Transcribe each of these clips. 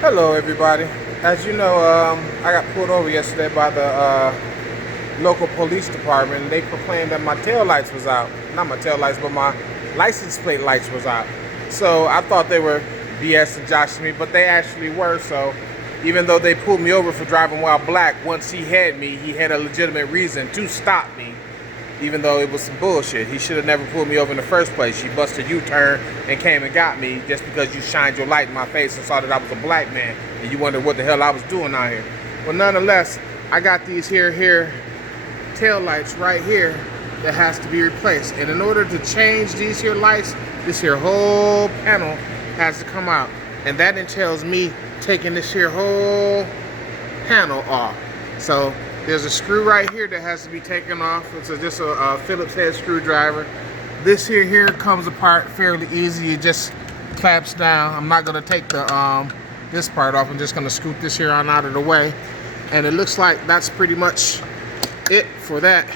Hello, everybody. As you know, I got pulled over yesterday by the local police department, and they proclaimed that my tail lights was out. Not my tail lights, but my license plate lights was out. So I thought they were BS and joshing me, but they actually were. So even though they pulled me over for driving while black, once he had me, he had a legitimate reason to stop me. Even though it was some bullshit. He should have never pulled me over in the first place. He busted U-turn and came and got me just because you shined your light in my face and saw that I was a black man and you wondered what the hell I was doing out here. Well, nonetheless, I got these here tail lights right here that has to be replaced. And in order to change these here lights, this here whole panel has to come out. And that entails me taking this here whole panel off. So there's a screw right here that has to be taken off. It's just a Phillips head screwdriver. This here comes apart fairly easy. It just claps down. I'm not gonna take the this part off. I'm just gonna scoot this here on out of the way. And it looks like that's pretty much it for that.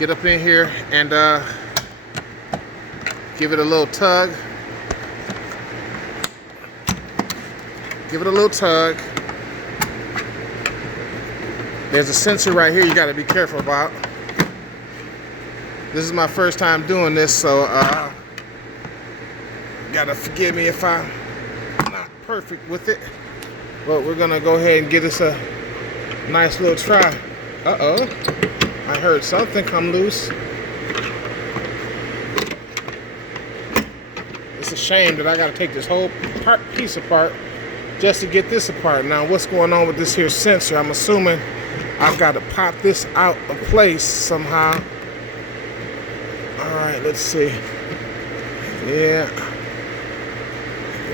Get up in here and give it a little tug. Give it a little tug. There's a sensor right here you got to be careful about. This is my first time doing this, so gotta forgive me if I'm not perfect with it. But we're gonna go ahead and give this a nice little try. Uh-oh, I heard something come loose. It's a shame that I gotta take this whole piece apart just to get this apart. Now, what's going on with this here sensor? I'm assuming I've got to pop this out of place somehow. Alright, let's see. Yeah,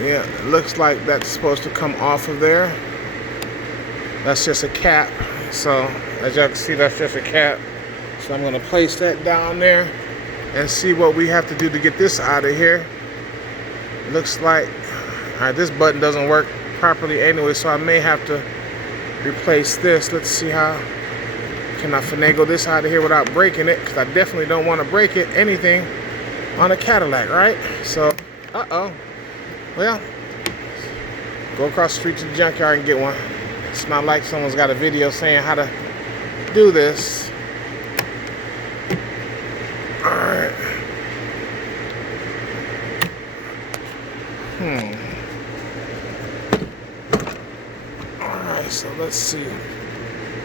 it looks like that's supposed to come off of there. That's just a cap. So, as y'all can see, that's just a cap. So I'm going to place that down there and see what we have to do to get this out of here. Looks like, alright, this button doesn't work properly anyway, so I may have to replace this. Let's see how can I finagle this out of here without breaking it, because I definitely don't want to break it anything on a Cadillac, right? So well, go across the street to the junkyard and get one. It's not like someone's got a video saying how to do this. Alright. So let's see,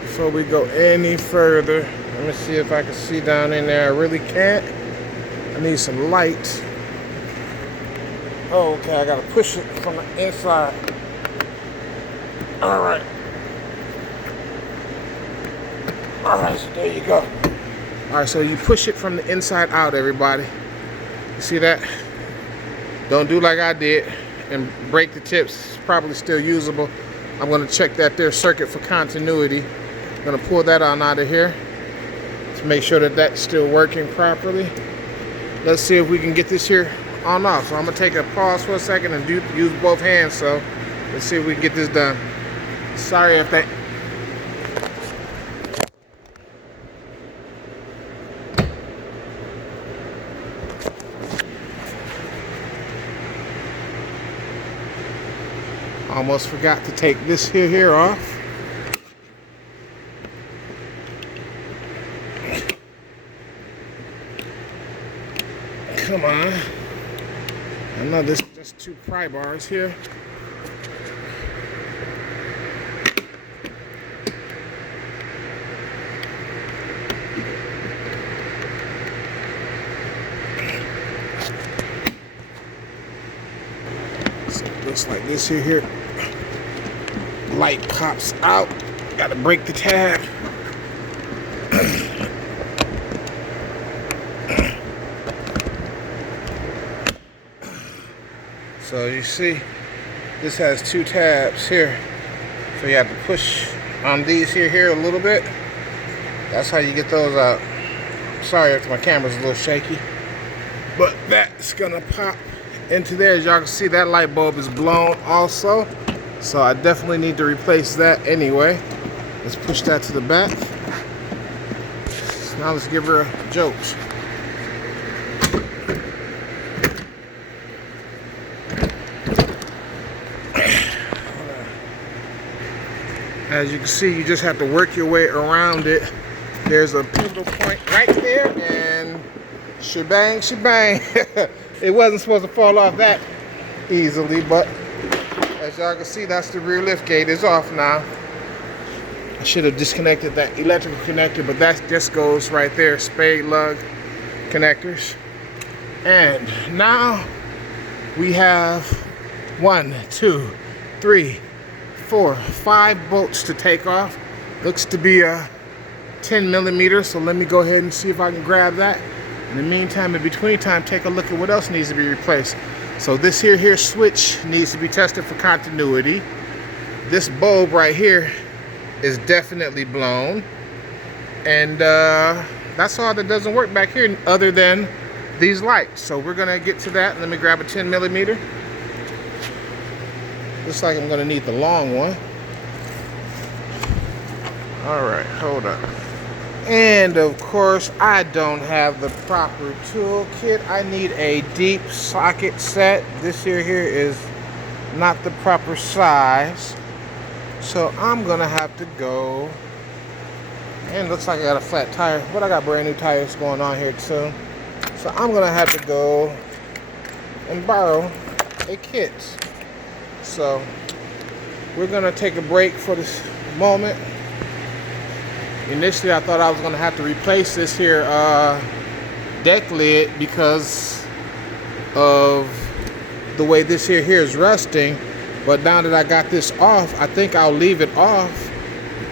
before we go any further, let me see if I can see down in there. I really can't. I need some light. Oh, okay, I gotta push it from the inside. Alright, so there you go. Alright, so you push it from the inside out, everybody. You see that? Don't do like I did and break the tips. It's probably still usable. I'm going to check that there circuit for continuity. I'm going to pull that on out of here to make sure that that's still working properly. Let's see if we can get this here on off. So I'm going to take a pause for a second and use both hands. So let's see if we can get this done. Sorry if that... Almost forgot to take this here off. Come on. I know this is just two pry bars here. So it looks like this here. Light pops out. Gotta break the tab. So you see, this has two tabs here. So you have to push on these here a little bit. That's how you get those out. Sorry if my camera's a little shaky. But that's gonna pop into there. As y'all can see, that light bulb is blown also. So I definitely need to replace that anyway. Let's push that to the back. So now let's give her a jolt. As you can see, you just have to work your way around it. There's a pivotal point right there, and shebang, shebang. It wasn't supposed to fall off that easily, but as y'all can see, that's the rear lift gate is off now. I should have disconnected that electrical connector, but that just goes right there, spade lug connectors. And now we have 1, 2, 3, 4, 5 bolts to take off. Looks to be a 10 millimeter, so let me go ahead and see if I can grab that. In the meantime, in between time, take a look at what else needs to be replaced. So this here switch needs to be tested for continuity. This bulb right here is definitely blown. And that's all that doesn't work back here other than these lights. So we're gonna get to that. Let me grab a 10 millimeter. Looks like I'm gonna need the long one. All right, hold up. And of course, I don't have the proper toolkit. I need a deep socket set. This here is not the proper size. So I'm gonna have to go, and it looks like I got a flat tire, but I got brand new tires going on here too. So I'm gonna have to go and borrow a kit. So we're gonna take a break for this moment. Initially, I thought I was gonna have to replace this here deck lid because of the way this here is rusting. But now that I got this off, I think I'll leave it off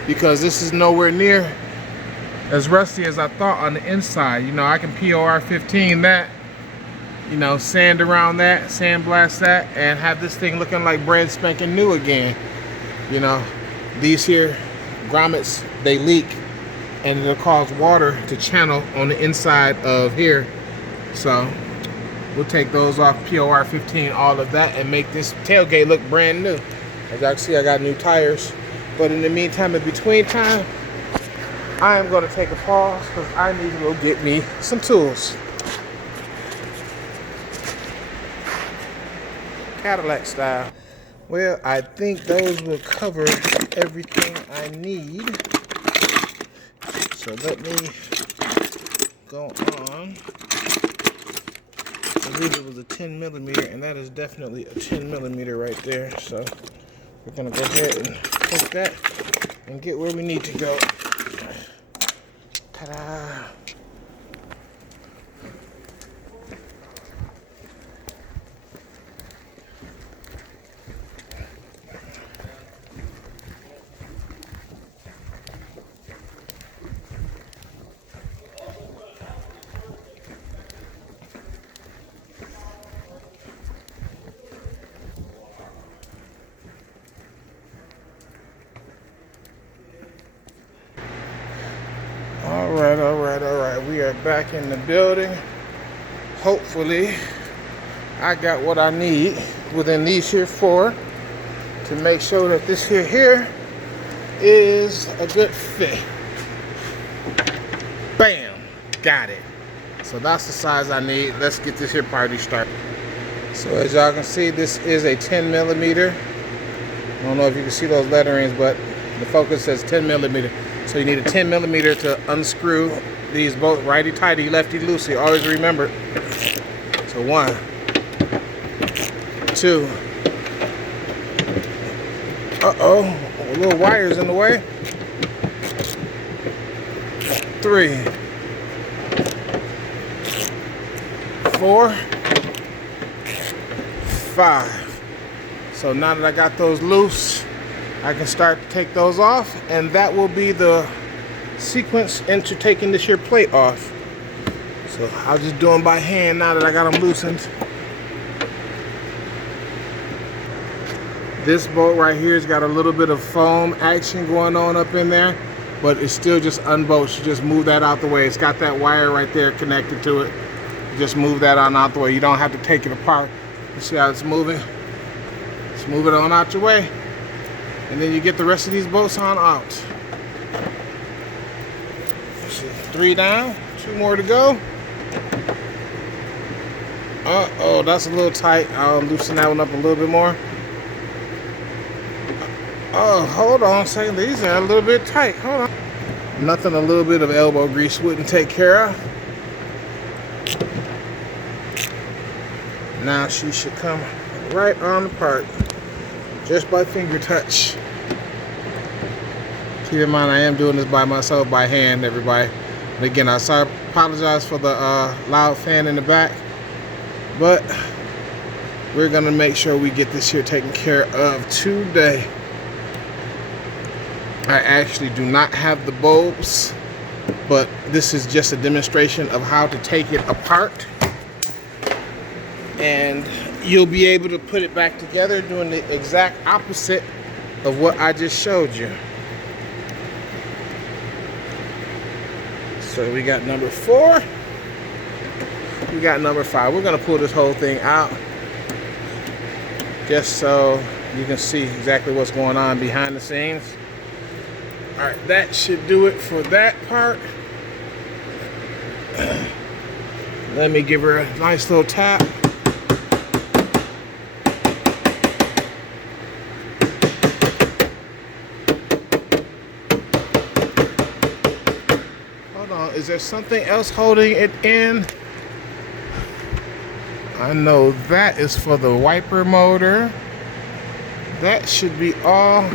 because this is nowhere near as rusty as I thought on the inside. You know, I can POR 15 that, you know, sand around that, sandblast that, and have this thing looking like brand spanking new again. You know, these here grommets, they leak, and it'll cause water to channel on the inside of here. So we'll take those off, POR 15, all of that, and make this tailgate look brand new. As y'all can see, I got new tires. But in the meantime, in between time, I am gonna take a pause because I need to go get me some tools. Cadillac style. Well, I think those will cover everything I need. So let me go on. I believe it was a 10 millimeter, and that is definitely a 10 millimeter right there. So we're gonna go ahead and take that and get where we need to go. Ta-da! All right. We are back in the building. Hopefully, I got what I need within these here 4 to make sure that this here is a good fit. Bam! Got it. So that's the size I need. Let's get this here party started. So as y'all can see, this is a 10 millimeter. I don't know if you can see those letterings, but the focus says 10 millimeter. So you need a 10 millimeter to unscrew these bolts, righty tighty, lefty loosey. Always remember. So 1, 2. A little wire's in the way. 3, 4, 5. So now that I got those loose, I can start to take those off, and that will be the sequence into taking this here plate off. So I'll just do them by hand now that I got them loosened. This bolt right here has got a little bit of foam action going on up in there, but it's still just unbolts. You just move that out the way. It's got that wire right there connected to it. You just move that on out the way. You don't have to take it apart. You see how it's moving? Just move it on out your way. And then you get the rest of these bolts on out. Let's see, 3 down, 2 more to go. Uh-oh, that's a little tight. I'll loosen that one up a little bit more. Oh, hold on a second. These are a little bit tight. Hold on. Nothing a little bit of elbow grease wouldn't take care of. Now she should come right on apart just by finger touch. Keep in mind I am doing this by myself, by hand, everybody. And again, I apologize for the loud fan in the back, but we're gonna make sure we get this here taken care of today. I actually do not have the bulbs, but this is just a demonstration of how to take it apart. And you'll be able to put it back together doing the exact opposite of what I just showed you. So we got number 4. We got number 5. We're gonna pull this whole thing out just so you can see exactly what's going on behind the scenes. All right, that should do it for that part. Let me give her a nice little tap. Hold on, is there something else holding it in? I know that is for the wiper motor. That should be all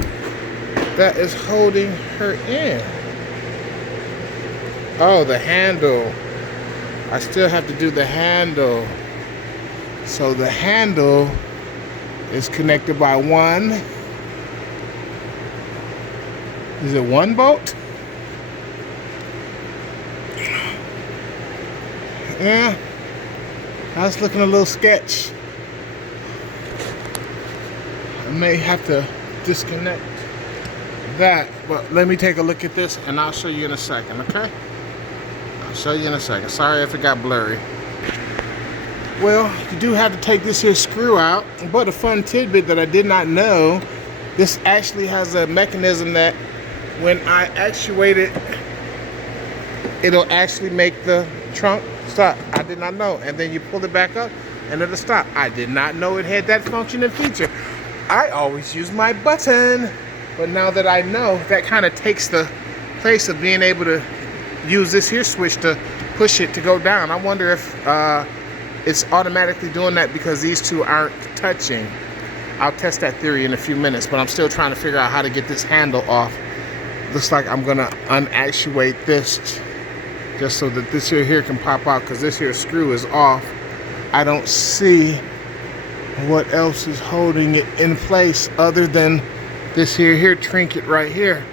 that is holding her in. Oh, the handle. I still have to do the handle. So the handle is connected by one. Is it one bolt? Yeah, that's looking a little sketch. I may have to disconnect that, but let me take a look at this and I'll show you in a second, okay? I'll show you in a second. Sorry if it got blurry. Well, you do have to take this here screw out, but a fun tidbit that I did not know, this actually has a mechanism that when I actuate it, it'll actually make the trunk stop. I did not know. And then you pull it back up and it'll stop. I did not know it had that function and feature. I always use my button. But now that I know, that kind of takes the place of being able to use this here switch to push it to go down. I wonder if it's automatically doing that because these two aren't touching. I'll test that theory in a few minutes, but I'm still trying to figure out how to get this handle off. Looks like I'm gonna unactuate this just so that this here can pop out because this here screw is off. I don't see what else is holding it in place other than this here trinket right here.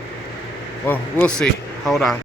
Well, we'll see. Hold on.